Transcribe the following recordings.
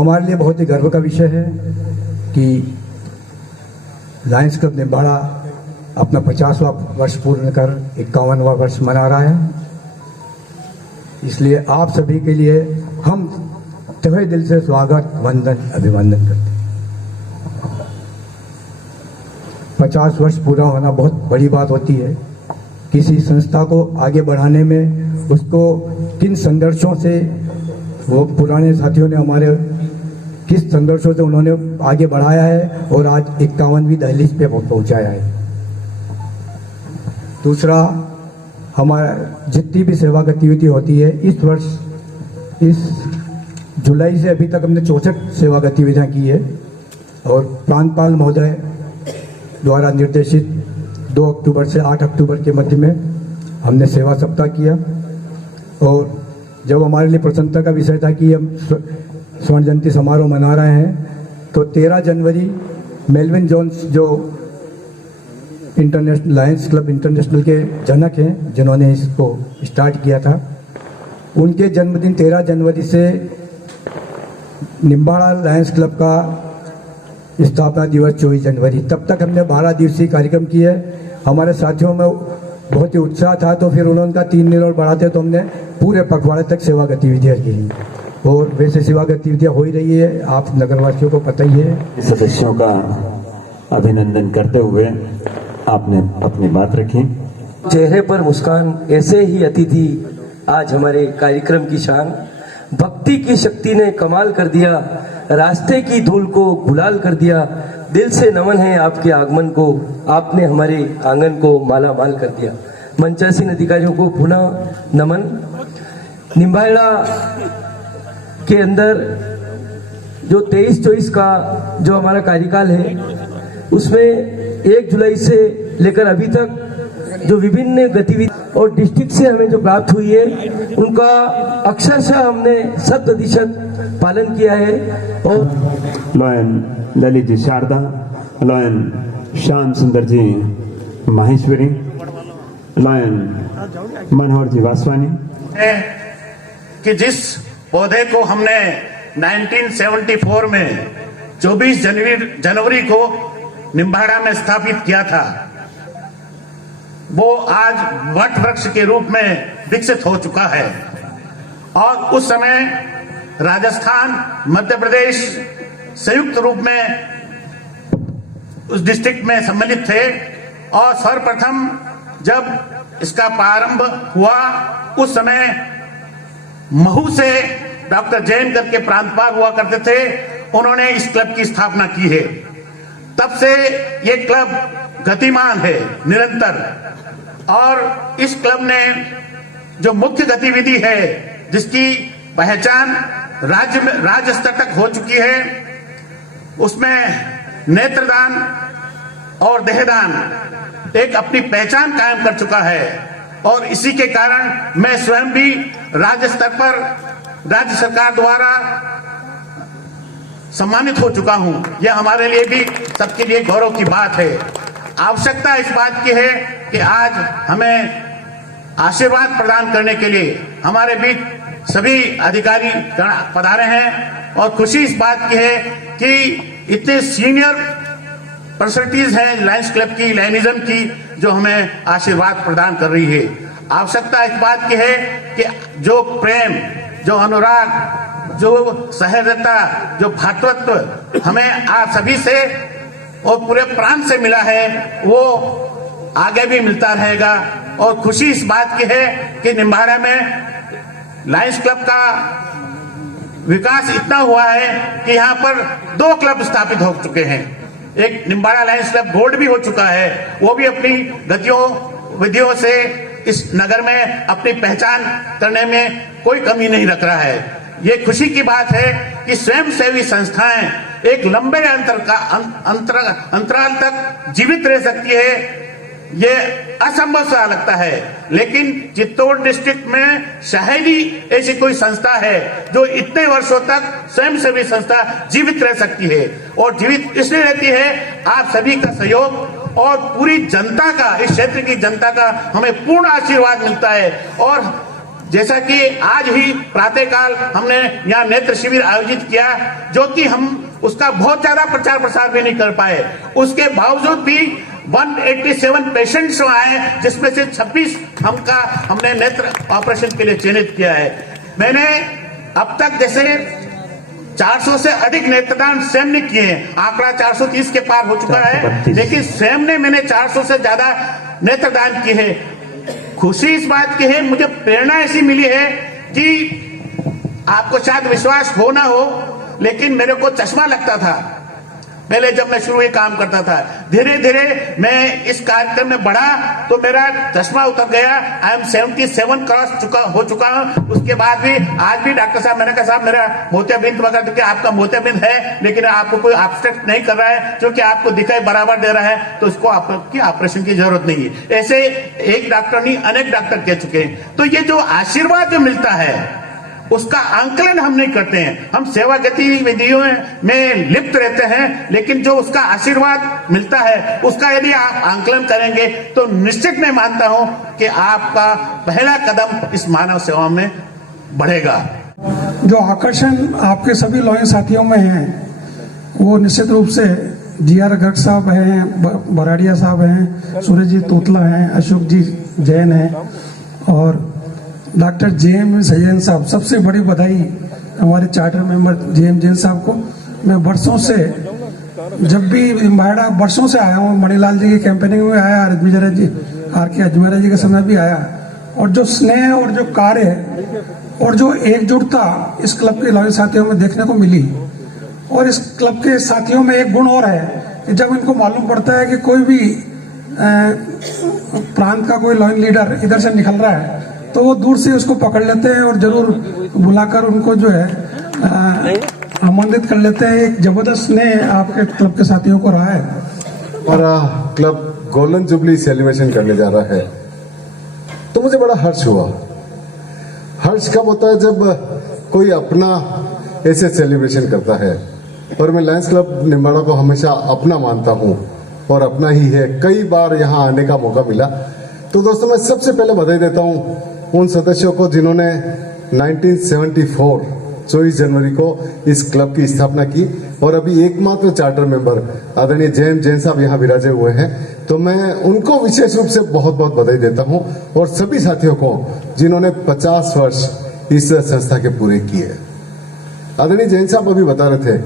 हमारे लिए बहुत ही गर्व का विषय है कि लायंस क्लब निम्बाड़ा अपना 50वां वर्ष पूर्ण कर 51वां वर्ष मना रहा है। इसलिए आप सभी के लिए हम तहे दिल से स्वागत, वंदन, अभिनंदन करते हैं। 50 वर्ष पूरा होना बहुत बड़ी बात होती है। किसी संस्था को आगे बढ़ाने में उसको किन संघर्षों से, वो पुराने साथियों ने हमारे किस संघर्षों से उन्होंने आगे बढ़ाया है और आज 51वीं दहलीज पे पहुंचाया है। दूसरा, हमारा जितनी भी सेवा गतिविधि होती है, इस वर्ष इस जुलाई से अभी तक हमने 64 सेवा गतिविधियां की है और प्रांतपाल महोदय द्वारा निर्देशित 2 अक्टूबर से 8 अक्टूबर के मध्य में हमने सेवा सप्ताह किया। और जब हमारे लिए प्रसन्नता का विषय था कि हम स्वर्ण जयंती समारोह मना रहे हैं, तो 13 जनवरी मेलविन जोन्स जो इंटरनेशनल लायंस क्लब इंटरनेशनल के जनक हैं, जिन्होंने इसको स्टार्ट किया था, उनके जन्मदिन 13 जनवरी से निम्बाड़ा लायंस क्लब का स्थापना दिवस 24 जनवरी, तब तक हमने 12 दिवसीय कार्यक्रम किए। हमारे साथियों में बहुत ही उत्साह था, तो फिर उन्होंने 3 दिन और बढ़ाते, तो हमने पूरे पखवाड़े तक सेवा गतिविधियाँ की और वैसे सेवा गतिविधियाँ हो ही रही है। आप नगरवासियों को पता ही है। सदस्यों का अभिनंदन करते हुए आपने अपनी बात रखी। चेहरे पर मुस्कान, ऐसे ही अतिथि आज हमारे कार्यक्रम की शान। भक्ति की शक्ति ने कमाल कर दिया, रास्ते की धूल को गुलाल कर दिया। दिल से नमन है आपके आगमन को, आपने हमारे आंगन को माला माल कर दिया। मंचासीन अधिकारियों को पुनः नमन। निम्बाड़ा के अंदर जो 23-24 का जो हमारा कार्यकाल है, उसमें 1 जुलाई से लेकर अभी तक जो विभिन्न गतिविधि और डिस्ट्रिक्ट से हमें जो प्राप्त हुई है, उनका अक्षरशः हमने 100% पालन किया है। और लॉयन ललित जी शारदा, लॉयन श्याम सुंदर जी माहेश्वरी, लॉयन मनोहर जी वासवानी, कि जिस पौधे को हमने 1974 में 24 जनवरी को निम्बाड़ा में स्थापित किया था, वो आज वट वृक्ष के रूप में विकसित हो चुका है। और उस समय राजस्थान, मध्य प्रदेश संयुक्त रूप में उस डिस्ट्रिक्ट में सम्मिलित थे। और सर्वप्रथम जब इसका प्रारंभ हुआ, उस समय महू से डॉक्टर जैन करके प्रांतपाल हुआ करते थे, उन्होंने इस क्लब की स्थापना की है। तब से ये क्लब गतिमान है निरंतर। और इस क्लब ने जो मुख्य गतिविधि है, जिसकी पहचान राज्य स्तर तक हो चुकी है, उसमें नेत्रदान और देहदान एक अपनी पहचान कायम कर चुका है। और इसी के कारण मैं स्वयं भी राज्य स्तर पर राज्य सरकार द्वारा सम्मानित हो चुका हूं। यह हमारे लिए भी सबके लिए गौरव की बात है। आवश्यकता इस बात की है कि आज हमें आशीर्वाद प्रदान करने के लिए हमारे बीच सभी अधिकारी पधारे हैं। और खुशी इस बात की है कि इतने सीनियर पर्सनैलिटीज हैं लायंस क्लब की, लायनिज्म की, जो हमें आशीर्वाद प्रदान कर रही है। आवश्यकता इस बात की है कि जो प्रेम, जो अनुराग, जो सहृदयता, जो भातृत्व हमें आप सभी से और पूरे प्रांत से मिला है, वो आगे भी मिलता रहेगा। और खुशी इस बात की है कि निम्बाड़ा में लायंस क्लब का विकास इतना हुआ है कि यहाँ पर 2 क्लब स्थापित हो चुके हैं। एक निम्बाड़ा लायंस क्लब गोल्ड भी हो चुका है, वो भी अपनी गतिविधियों से इस नगर में अपनी पहचान करने में कोई कमी नहीं रख रहा है। ये खुशी की बात है कि स्वयंसेवी संस्थाएं एक लंबे अंतराल तक जीवित रह सकती है। ये असंभव सा लगता है, लेकिन चित्तौड़ डिस्ट्रिक्ट में शायद ही ऐसी कोई संस्था है जो इतने वर्षों तक स्वयंसेवी संस्था जीवित रह सकती है। और जीवित इसलिए रहती है आप सभी का सहयोग और पूरी जनता का, इस क्षेत्र की जनता का हमें पूर्ण आशीर्वाद मिलता है। और जैसा कि आज ही प्रातःकाल हमने यहाँ नेत्र शिविर आयोजित किया, जो कि हम उसका बहुत ज्यादा प्रचार प्रसार भी नहीं कर पाए, उसके बावजूद भी 187 पेशेंट्स आए, जिसमें से 26 हमने नेत्र ऑपरेशन के लिए चयनित किया है। मैंने अब तक जैसे 400 से अधिक नेत्रदान स्वयं ने किए हैं, आंकड़ा 430 के पार हो चुका है, लेकिन स्वयं ने मैंने 400 से ज्यादा नेत्रदान किए हैं। खुशी इस बात की है, मुझे प्रेरणा ऐसी मिली है कि आपको शायद विश्वास हो ना हो, लेकिन मेरे को चश्मा लगता था पहले जब मैं शुरू काम करता था। धीरे धीरे मैं इस कार्यक्रम में बढ़ा तो मेरा चश्मा उतर गया। आई एम 77 क्रॉस हो चुका हूं। उसके बाद भी आज भी डॉक्टर साहब, मैंने कहा साहब मेरा मोतियाबिंद वगैरह, क्योंकि आपका मोतियाबिंद है लेकिन आपको कोई ऑब्स्ट्रक्ट नहीं कर रहा है, क्योंकि आपको दिखाई बराबर दे रहा है, तो इसको आपकी ऑपरेशन की जरूरत नहीं है। ऐसे एक डॉक्टर नहीं, अनेक डॉक्टर कह चुके हैं। तो ये जो आशीर्वाद जो मिलता है उसका आंकलन हम नहीं करते हैं, हम सेवा गतिविधियों में लिप्त रहते हैं, लेकिन जो उसका आशीर्वाद मिलता है उसका यदि आप आंकलन करेंगे तो निश्चित मैं मानता हूं कि आपका पहला कदम इस मानव सेवा में बढ़ेगा। जो आकर्षण आपके सभी लॉयन साथियों में है वो निश्चित रूप से GR गर्ग साहब हैं, बराड़िया साहब हैं, सूरज जी तोतला हैं, अशोक जी जैन हैं और डॉक्टर JM जैन साहब। सबसे बड़ी बधाई हमारे चार्टर मेंबर JM जैन साहब को। मैं वर्षों से, जब भी निम्बाड़ा वर्षों से आया हूँ, मणिलाल जी की कैंपेनिंग में आया, RK अजमेरा जी के समय भी आया, और जो स्नेह और जो कार्य और जो एकजुटता इस क्लब के लॉयल साथियों में देखने को मिली। और इस क्लब के साथियों में एक गुण और है कि जब इनको मालूम पड़ता है कि कोई भी प्रांत का कोई लॉयल लीडर इधर से निकल रहा है तो वो दूर से उसको पकड़ लेते हैं और जरूर बुलाकर उनको जो है आमंत्रित कर लेते हैं। एक जबरदस्त स्नेह आपके क्लब के साथियों को रहा है। हमारा क्लब गोल्डन जुबली सेलिब्रेशन करने जा रहा है, तो मुझे बड़ा हर्ष हुआ। हर्ष कब होता है? जब कोई अपना ऐसे सेलिब्रेशन करता है। और मैं लायंस क्लब निम्बाड़ा को हमेशा अपना मानता हूँ और अपना ही है। कई बार यहाँ आने का मौका मिला। तो दोस्तों, मैं सबसे पहले बधाई देता हूँ उन सदस्यों को जिन्होंने 1974 24 जनवरी को इस क्लब की स्थापना की, और अभी एकमात्र चार्टर मेंबर आदरणीय जैन साहब यहाँ विराजे हुए हैं। तो मैं उनको विशेष रूप से बहुत बहुत बधाई देता हूँ, और सभी साथियों को जिन्होंने 50 वर्ष इस संस्था के पूरे किए। आदरणीय जैन साहब अभी बता रहे थे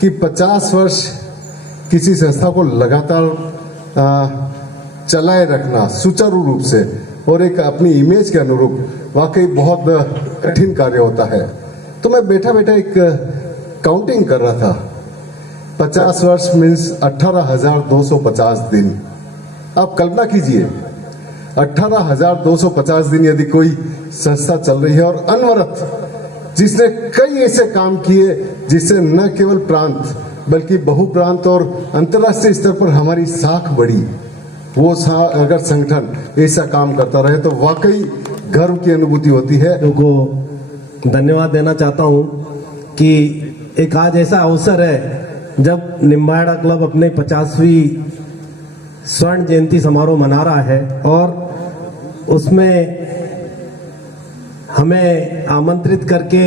कि 50 वर्ष किसी संस्था को लगातार चलाए रखना सुचारू रूप से और एक अपनी इमेज के अनुरूप वाकई बहुत कठिन कार्य होता है। तो मैं बैठा बैठा एक काउंटिंग कर रहा था। 50 वर्ष मीन्स 18,250 दिन। आप कल्पना कीजिए, 18,250 दिन यदि कोई संस्था चल रही है और अनवरत, जिसने कई ऐसे काम किए जिससे न केवल प्रांत बल्कि बहुप्रांत और अंतर्राष्ट्रीय स्तर पर हमारी साख बढ़ी, वो अगर संगठन ऐसा काम करता रहे तो वाकई गर्व की अनुभूति होती है। को धन्यवाद देना चाहता हूं कि एक आज ऐसा अवसर है जब निम्बाड़ा क्लब अपने 50वीं स्वर्ण जयंती समारोह मना रहा है, और उसमें हमें आमंत्रित करके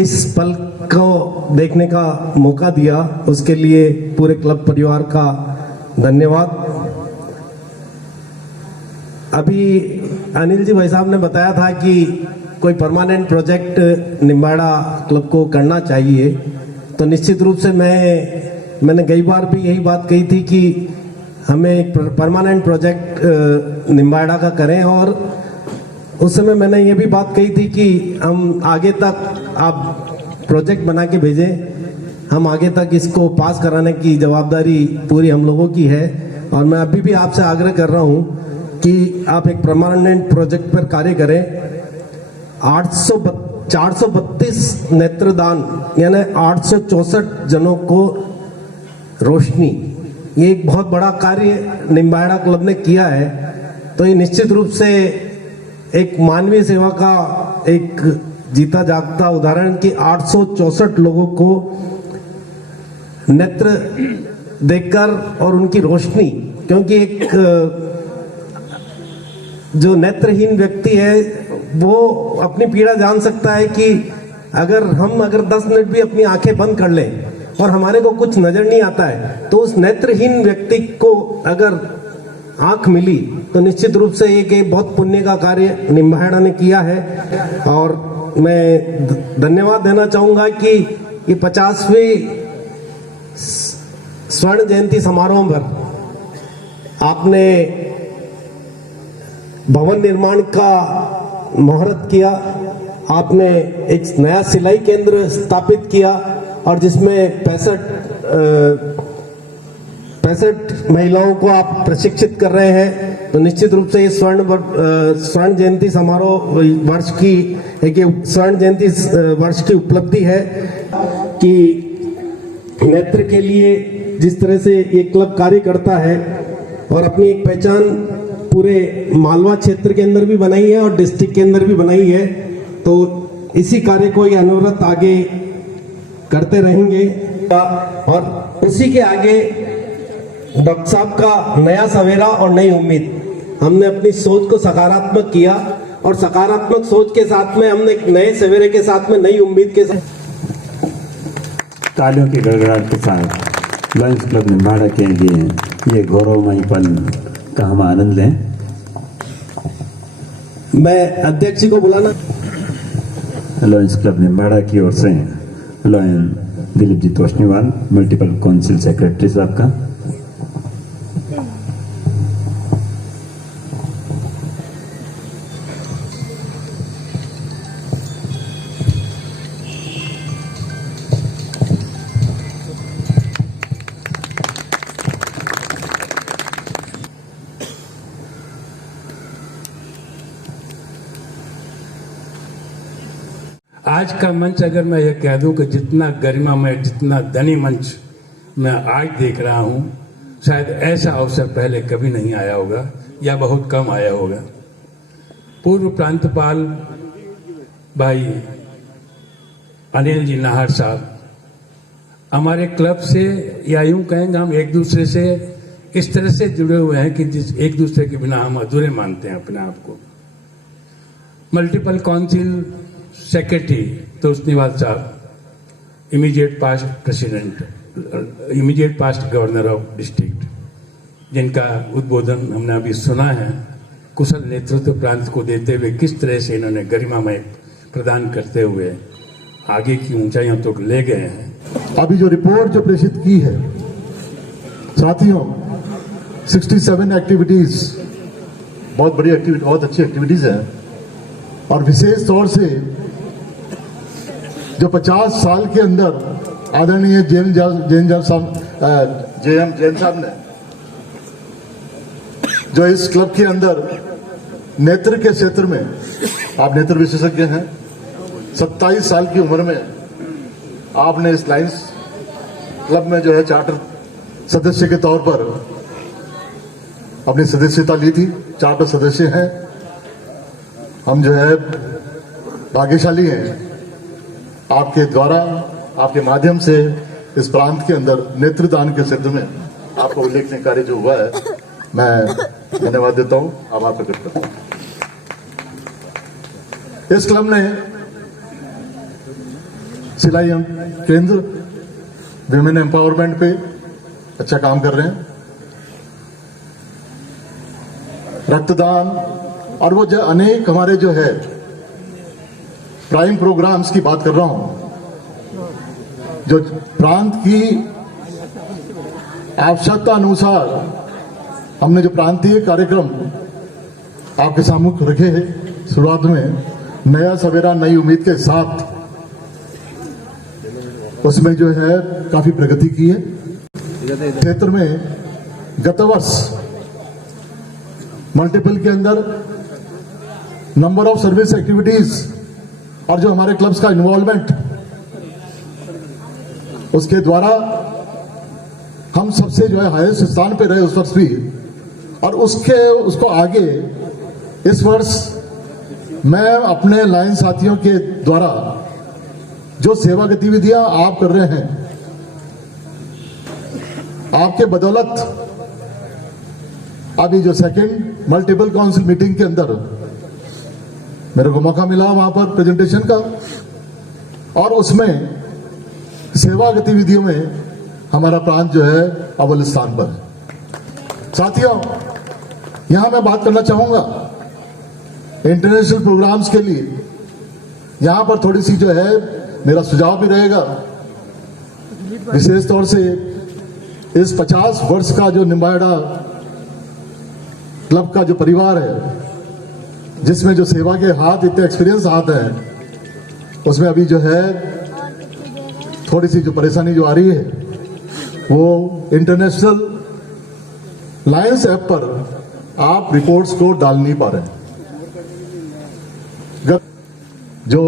इस पल को देखने का मौका दिया, उसके लिए पूरे क्लब परिवार का धन्यवाद। अभी अनिल जी भाई साहब ने बताया था कि कोई परमानेंट प्रोजेक्ट निम्बाड़ा क्लब को करना चाहिए, तो निश्चित रूप से मैंने कई बार भी यही बात कही थी कि हमें एक परमानेंट प्रोजेक्ट निम्बाड़ा का करें। और उस समय मैंने ये भी बात कही थी कि हम आगे तक आप प्रोजेक्ट बना के भेजें, हम आगे तक इसको पास कराने की जवाबदारी पूरी हम लोगों की है। और मैं अभी भी आपसे आग्रह कर रहा हूं कि आप एक परमानेंट प्रोजेक्ट पर कार्य करें। 432 नेत्रदान यानी 864 जनों को रोशनी, ये एक बहुत बड़ा कार्य निम्बाड़ा क्लब ने किया है। तो ये निश्चित रूप से एक मानवीय सेवा का एक जीता जागता उदाहरण कि 864 लोगों को नेत्र देखकर और उनकी रोशनी, क्योंकि एक जो नेत्रहीन व्यक्ति है वो अपनी पीड़ा जान सकता है कि अगर 10 मिनट भी अपनी आंखें बंद कर लें और हमारे को कुछ नजर नहीं आता है, तो उस नेत्रहीन व्यक्ति को अगर आंख मिली तो निश्चित रूप से एक बहुत पुण्य का कार्य निम्बाहेड़ा ने किया है। और मैं धन्यवाद देना चाहूंगा कि ये 50वीं स्वर्ण जयंती समारोह पर आपने भवन निर्माण का मुहूर्त किया, आपने एक नया सिलाई केंद्र स्थापित किया और जिसमें 65 महिलाओं को आप प्रशिक्षित कर रहे हैं। तो निश्चित रूप से ये स्वर्ण जयंती समारोह वर्ष की स्वर्ण जयंती वर्ष की उपलब्धि है कि नेत्र के लिए जिस तरह से ये क्लब कार्य करता है और अपनी एक पहचान पूरे मालवा क्षेत्र के अंदर भी बनाई है और डिस्ट्रिक्ट के अंदर भी बनाई है। तो इसी कार्य को ये अनवरत आगे करते रहेंगे और उसी के आगे डॉक्टर साहब का नया सवेरा और नई उम्मीद, हमने अपनी सोच को सकारात्मक किया और सकारात्मक सोच के साथ में हमने एक नए सवेरे के साथ में नई उम्मीद के साथ तालियों की गड़गड़ाहट के साथ लॉयंस क्लब निम्बाड़ा के लिए ये गौरवमयी पल का हम आनंद लें। मैं अध्यक्ष जी को बुलाना। लॉयंस क्लब निम्बाड़ा की ओर से lion Dilip ji Toshniwal, multiple council secretary साहब का। आज का मंच अगर मैं ये कह दूं कि जितना गरिमामय, जितना धनी मंच मैं आज देख रहा हूं, शायद ऐसा अवसर पहले कभी नहीं आया होगा या बहुत कम आया होगा। पूर्व प्रांतपाल भाई अनिल जी नाहर साहब हमारे क्लब से, या यूं कहेंगे हम एक दूसरे से इस तरह से जुड़े हुए हैं कि जिस एक दूसरे के बिना हम अधूरे मानते हैं अपने आप को। मल्टीपल काउंसिल सेक्रेटरी तोशनीवाल साहब, immediate past president, immediate past governor of district, जिनका उद्बोधन हमने अभी सुना है। कुशल नेतृत्व प्रांत को देते हुए किस तरह से इन्होंने गरिमामय प्रदान करते हुए आगे की ऊंचाइयों तक ले गए हैं। अभी जो रिपोर्ट जो प्रेषित की है साथियों, 67 एक्टिविटीज, बहुत बड़ी एक्टिविटी, बहुत अच्छी एक्टिविटीज है। और विशेष तौर से जो 50 साल के अंदर आदरणीय जैन साहब ने जो इस क्लब के अंदर नेत्र के क्षेत्र में, आप नेत्र विशेषज्ञ हैं, 27 साल की उम्र में आपने इस लायंस क्लब में जो है चार्टर सदस्य के तौर पर अपनी सदस्यता ली थी। चार्टर सदस्य हैं हम, जो है भाग्यशाली हैं। आपके द्वारा, आपके माध्यम से इस प्रांत के अंदर नेत्रदान के क्षेत्र में आपका उल्लेखनीय कार्य जो हुआ है, मैं धन्यवाद देता हूं, आभार प्रकट करता हूं। इस क्लब ने सिलाई केंद्र, विमेन एम्पावरमेंट पे अच्छा काम कर रहे हैं। रक्तदान और वो जो अनेक हमारे जो है प्राइम प्रोग्राम्स की बात कर रहा हूं, जो प्रांत की आवश्यकता अनुसार हमने जो प्रांतीय कार्यक्रम आपके सामने रखे हैं। शुरुआत में नया सवेरा नई उम्मीद के साथ उसमें जो है काफी प्रगति की है। क्षेत्र में गत वर्ष मल्टीपल के अंदर नंबर ऑफ सर्विस एक्टिविटीज और जो हमारे क्लब्स का इन्वॉल्वमेंट, उसके द्वारा हम सबसे जो है हाईएस्ट स्थान पे रहे उस वर्ष भी। और उसको आगे इस वर्ष मैं अपने लायंस साथियों के द्वारा जो सेवा गतिविधियां आप कर रहे हैं, आपके बदौलत अभी जो सेकंड मल्टीपल काउंसिल मीटिंग के अंदर मेरे को मौका मिला वहां पर प्रेजेंटेशन का, और उसमें सेवा गतिविधियों में हमारा प्रांत जो है अव्वल स्थान पर है। साथियों, यहां मैं बात करना चाहूंगा इंटरनेशनल प्रोग्राम्स के लिए। यहां पर थोड़ी सी जो है मेरा सुझाव भी रहेगा, विशेष तौर से इस 50 वर्ष का जो निम्बाहेड़ा क्लब का जो परिवार है, जिसमें जो सेवा के हाथ इतने एक्सपीरियंस हाथ हैं, उसमें अभी जो है थोड़ी सी जो परेशानी जो आ रही है, वो इंटरनेशनल लायंस ऐप पर आप रिपोर्ट्स को डाल नहीं पा रहे हैं। जो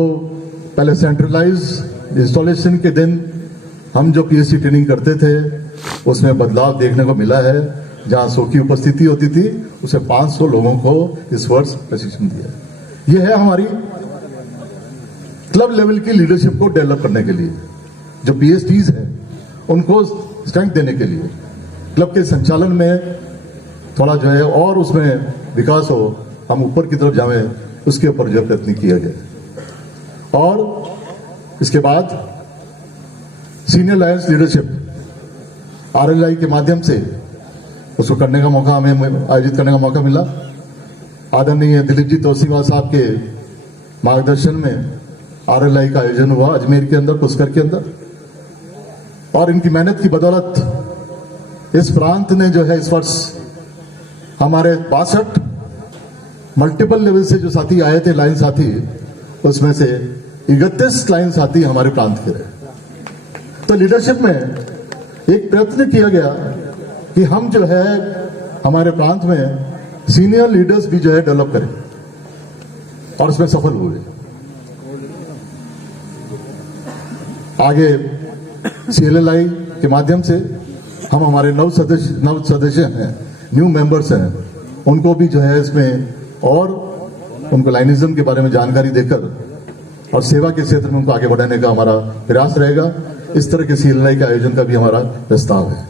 पहले सेंट्रलाइज इंस्टॉलेशन के दिन हम जो पीएचडी ट्रेनिंग करते थे, उसमें बदलाव देखने को मिला है। जहां 100 की उपस्थिति होती थी, उसे 500 लोगों को इस वर्ष प्रशिक्षण दिया। यह है हमारी क्लब लेवल की लीडरशिप को डेवलप करने के लिए, जो पीएचडीज हैं उनको स्ट्रेंथ देने के लिए, क्लब के संचालन में थोड़ा जो है और उसमें विकास हो, हम ऊपर की तरफ जाएं, उसके ऊपर जो प्रयत्न किया गया। और इसके बाद सीनियर लायंस लीडरशिप आरएलआई के माध्यम से उसको करने का मौका, हमें आयोजित करने का मौका मिला। आदरणीय दिलीप जी तोशीवाल साहब के मार्गदर्शन में आरएलआई का आयोजन हुआ अजमेर के अंदर, पुष्कर के अंदर, और इनकी मेहनत की बदौलत इस प्रांत ने जो है इस वर्ष हमारे 62 मल्टीपल लेवल से जो साथी आए थे, लाइन साथी, उसमें से 31 लाइन साथी हमारे प्रांत के रहे। तो लीडरशिप में एक प्रयत्न किया गया कि हम जो है हमारे प्रांत में सीनियर लीडर्स भी जो है डेवलप करें, और उसमें सफल हुए। आगे सीएलएलआई के माध्यम से हम हमारे नव सदस्य हैं, न्यू मेंबर्स हैं, उनको भी जो है इसमें और उनको लाइनिज्म के बारे में जानकारी देकर और सेवा के क्षेत्र में उनको आगे बढ़ाने का हमारा प्रयास रहेगा। इस तरह के सीएलएलआई के आयोजन का भी हमारा प्रस्ताव है।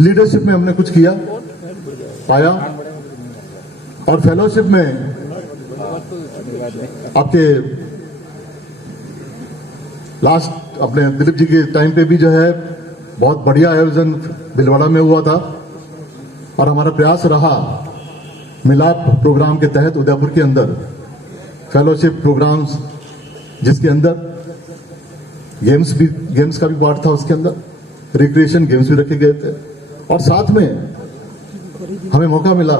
लीडरशिप में हमने कुछ किया, पाया, और फेलोशिप में आपके लास्ट अपने दिलीप जी के टाइम पे भी जो है बहुत बढ़िया आयोजन भिलवाड़ा में हुआ था, और हमारा प्रयास रहा मिलाप प्रोग्राम के तहत उदयपुर के अंदर फेलोशिप प्रोग्राम्स, जिसके अंदर गेम्स का भी पार्ट था, उसके अंदर रिक्रिएशन गेम्स भी रखे गए थे, और साथ में हमें मौका मिला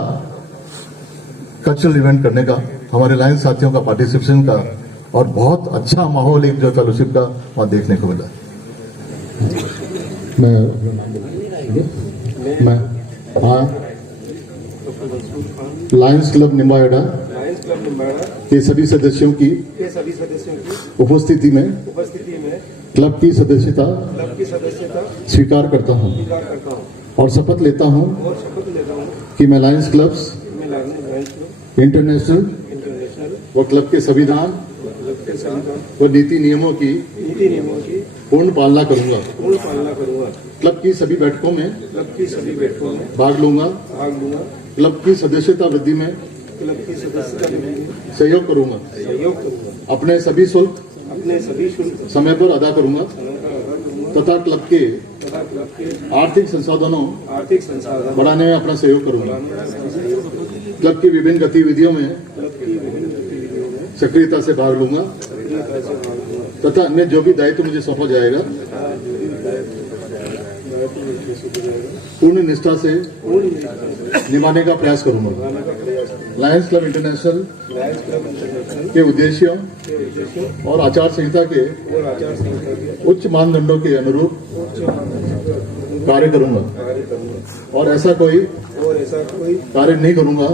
कल्चरल इवेंट करने का, हमारे लाइन साथियों का पार्टिसिपेशन का, और बहुत अच्छा माहौल एक जो फेलोशिप का वहां देखने को मिला। मैं लायंस क्लब निम्बाहेड़ा के सभी सदस्यों की उपस्थिति में क्लब की सदस्यता स्वीकार करता हूं, और शपथ लेता हूं कि मैं लायंस क्लब्स इंटरनेशनल व क्लब के संविधान व नीति नियमों की पूर्ण पालना करूंगा। क्लब की सभी बैठकों में भाग लूंगा। क्लब की सदस्यता वृद्धि में सहयोग करूंगा। अपने सभी शुल्क समय पर अदा करूंगा तथा क्लब के आर्थिक संसाधनों बढ़ाने में अपना सहयोग करूंगा। क्लब की विभिन्न गतिविधियों में सक्रियता से भाग लूंगा तथा अन्य जो भी दायित्व मुझे सौंपा जाएगा पूर्ण निष्ठा से निभाने का प्रयास करूंगा। लायंस क्लब इंटरनेशनल के उद्देश्यों और आचार संहिता के उच्च मानदंडों के अनुरूप कार्य करूंगा, और ऐसा कोई कार्य नहीं करूंगा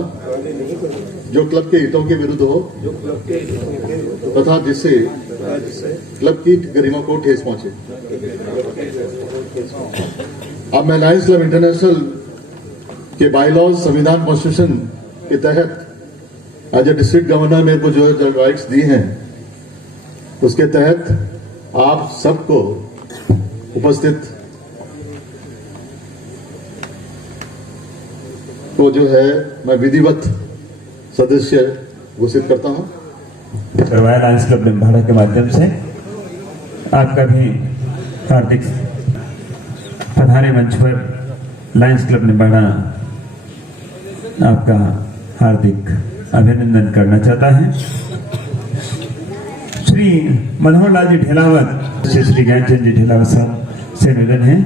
जो क्लब के हितों के विरुद्ध हो तथा जिससे क्लब की गरिमा को ठेस पहुंचे। अब मैं लायंस क्लब इंटरनेशनल के बायलॉज, संविधान, कॉन्स्टिट्यूशन के तहत एज ए डिस्ट्रिक्ट गवर्नर मेरे को जो राइट्स दी हैं, उसके तहत आप सबको उपस्थित को जो है मैं विधिवत सदस्य घोषित करता हूं। करवाया लायंस क्लब निम्बाड़ा के माध्यम से आपका भी हार्दिक पधारे मंच पर लायंस क्लब निम्बाड़ा आपका हार्दिक अभिनंदन करना चाहता है। श्री मनोहर लाल जी ढेलावत से श्री ज्ञानचंद जी ढेलावत साहब से निवेदन है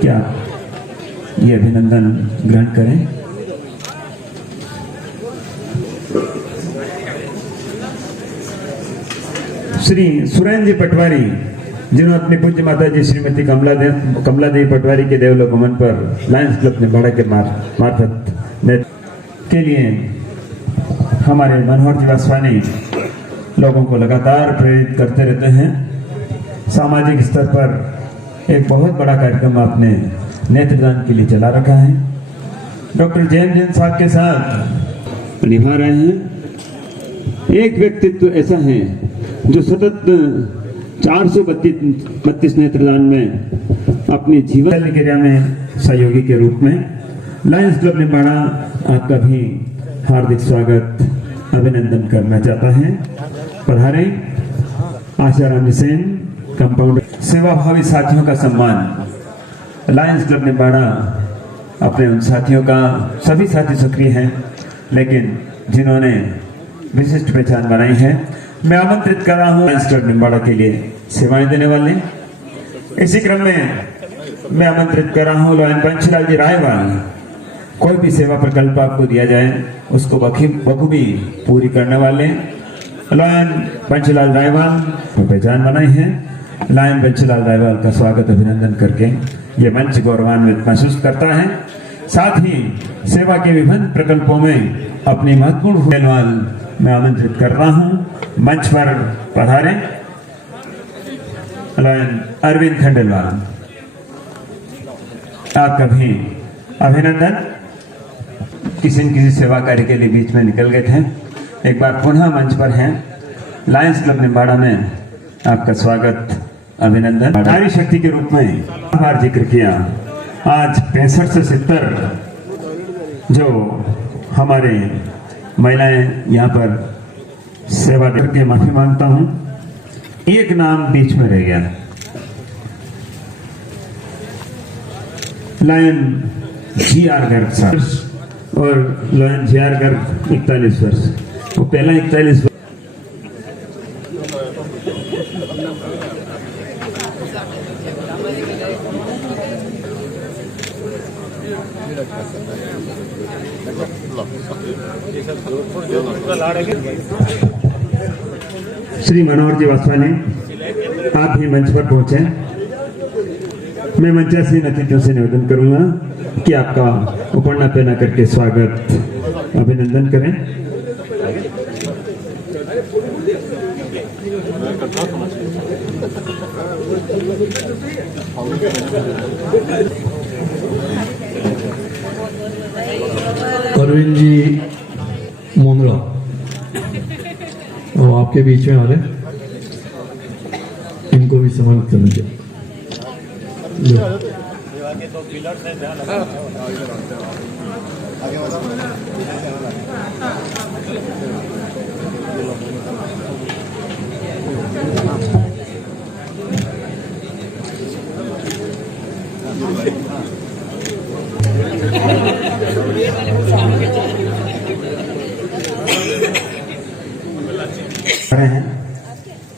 कि आप ये अभिनंदन ग्रहण करें। श्री सुरेंद्र जी पटवारी जिन्होंने अपनी पूज्य माता जी श्रीमती कमला देवी पटवारी के देवलोक गमन पर लायंस क्लब निम्बाड़ा के मार्फत के लिए हमारे मनोहर जी वासवानी लोगों को लगातार प्रेरित करते रहते हैं। सामाजिक स्तर पर एक बहुत बड़ा कार्यक्रम आपने नेत्रदान के लिए चला रखा है। डॉक्टर जैन साहब के साथ निभा रहे हैं। एक व्यक्तित्व ऐसा है जो सतत 432 नेत्रदान में अपनी जीवन क्रिया में सहयोगी के रूप में लायंस क्लब निम्बाड़ा आपका भी हार्दिक स्वागत अभिनंदन करना चाहता है। पधारे आशाराम सेन कंपाउंडर। सेवाभावी साथियों का सम्मान लायंस क्लब निम्बाड़ा अपने उन साथियों का, सभी साथी सक्रिय हैं लेकिन जिन्होंने विशिष्ट पहचान बनाई है, मैं आमंत्रित कर रहा हूं लायंस क्लब निम्बाड़ा के लिए सेवाएं देने वाले। इसी क्रम में मैं आमंत्रित कर रहा हूं लॉयन पंचलाल जी रायवाल। कोई भी सेवा प्रकल्प आपको दिया जाए उसको बखूबी पूरी करने वाले लॉयन पंचलाल रायवाल को पहचान बनाई है। लॉयन पंचलाल रायवाल का स्वागत अभिनंदन करके ये मंच गौरवान्वित महसूस करता है। साथ ही सेवा के विभिन्न प्रकल्पों में अपनी महत्वपूर्ण भूमिका मैं आमंत्रित कर रहा हूं। मंच पर पधारे लॉयन अरविंद खंडेलवाल, आपका भी अभिनंदन। किसी न किसी सेवा कार्य के लिए बीच में निकल गए थे, एक बार पुनः मंच पर हैं। लायंस क्लब निम्बाड़ा में आपका स्वागत अभिनंदन। नारी शक्ति के रूप में बार जिक्र किया। आज 65 से 70 जो हमारे महिलाएं यहाँ पर सेवा करके माफी मांगता हूं, एक नाम बीच में रह गया, लॉयन जी.आर. गर्ग साहब और लॉयन जी.आर. गर्ग 41 वर्ष, वो पहला 41 वर्ष श्री मनोहर जी वासवानी, आप भी मंच पर पहुंचे। मैं मंचासीन अतिथियों से निवेदन करूंगा कि आपका उपरना पहना करके स्वागत अभिनंदन करें। अरविंद जी मोंगला वो आपके बीच में आ रहे, इनको भी सम्मानित करना चाहिए।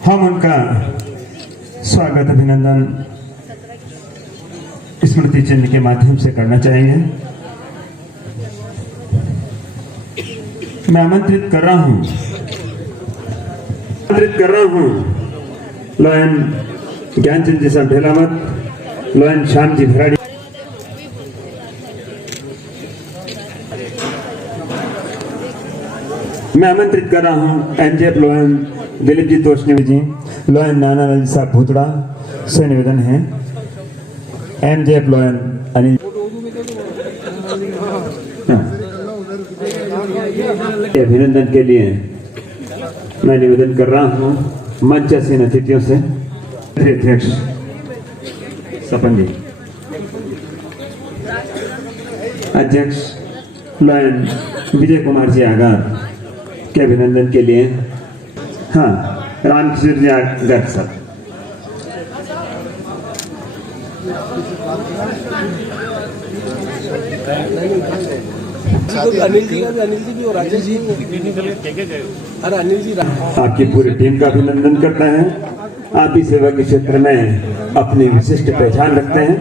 हम उनका स्वागत अभिनंदन स्मृति चिन्ह के माध्यम से करना चाहेंगे। मैं आमंत्रित कर रहा हूं लॉयन ज्ञानचंद जी साहब ढेलावत, लॉयन श्याम जी भराड़ी, मैं आमंत्रित कर रहा हूं एमजेएफ लॉयन दिलीप जी तोषनी जी, लॉयन नानालाल साहब भूतड़ा से निवेदन है। एमजेएफ लॉयन अनिल अभिनंदन के लिए मैं निवेदन कर रहा हूं मंचासीन अतिथियों से। अध्यक्ष सपन जी, अध्यक्ष लॉयन विजय कुमार जी आगार के अभिनंदन के लिए हाँ रामकिशोर जी आगार सर। अनिल जी भी और राजेश जी अरे अनिल जी आपकी पूरी टीम का अभिनंदन करते हैं। आप भी सेवा के क्षेत्र में अपनी विशिष्ट पहचान रखते हैं।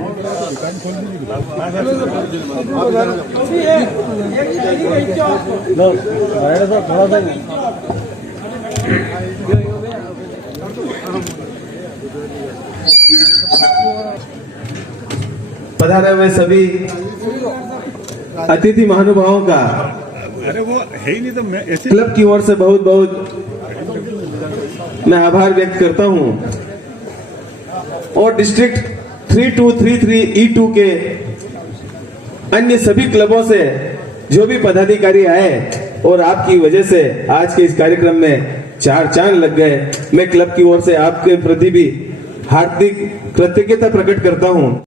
पधारे हुए सभी अतिथि महानुभावों का क्लब की ओर से बहुत बहुत मैं आभार व्यक्त करता हूं और डिस्ट्रिक्ट 3233E2 के अन्य सभी क्लबों से जो भी पदाधिकारी आए और आपकी वजह से आज के इस कार्यक्रम में 4 चांद लग गए। मैं क्लब की ओर से आपके प्रति भी हार्दिक कृतज्ञता प्रकट करता हूं।